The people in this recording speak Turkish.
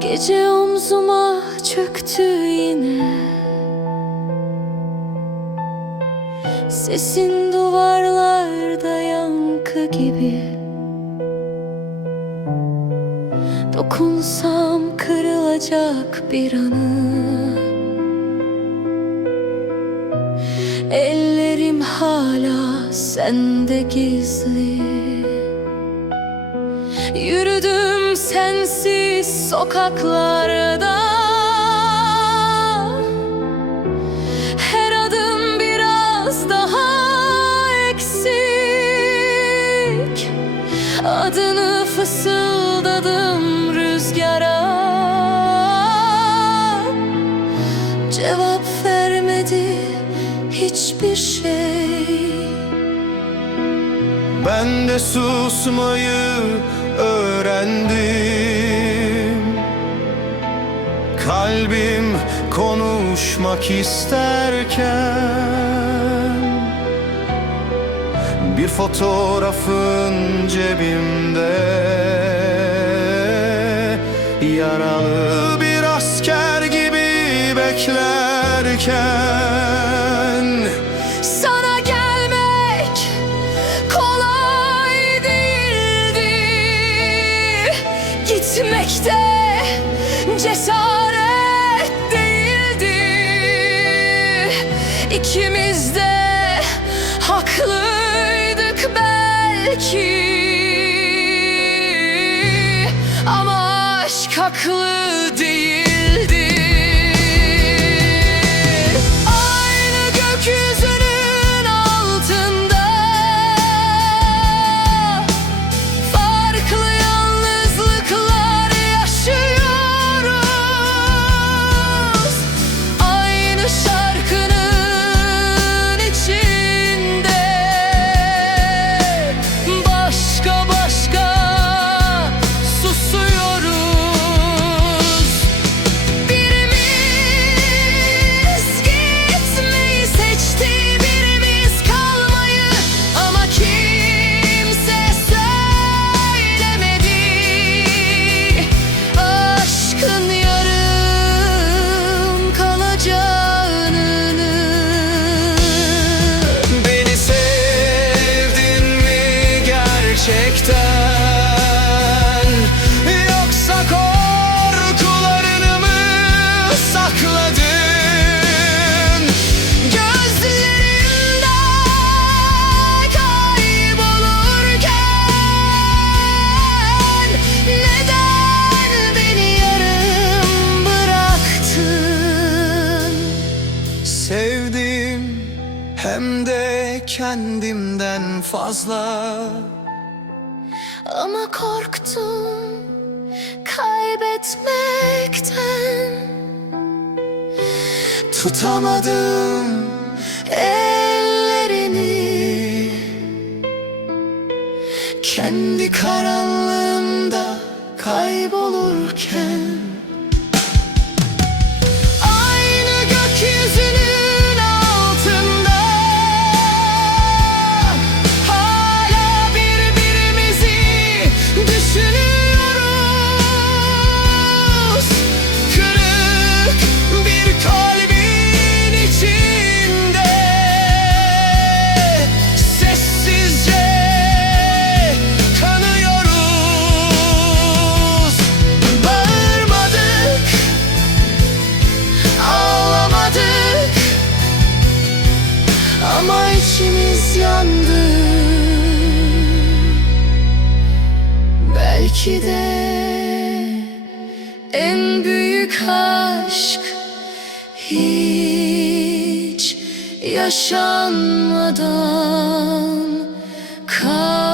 Gece omzuma çöktü yine. Sesin duvarlarda yankı gibi. Dokunsam kırılacak bir anı. Ellerim hala sende gizli. Yürüdüm sensiz sokaklarda. Her adım biraz daha eksik. Adını fısıldadım rüzgara. Cevap vermedi hiçbir şey. Ben de susmayı öğrendim. Kalbim konuşmak isterken Bir fotoğrafın cebimde Yaralı bir asker gibi beklerken cesaret değildi. İkimiz de haklıydık belki. Ama aşk haklı gerçekten Yoksa korkularını mı sakladın? Gözlerimde kaybolurken neden beni yarım bıraktın? Sevdim hem de kendimden fazla Ama korktum kaybetmekten. Tutamadım ellerini kendi karanlığımda kaybolurken yandı Belki de en büyük aşk hiç yaşanmadan kal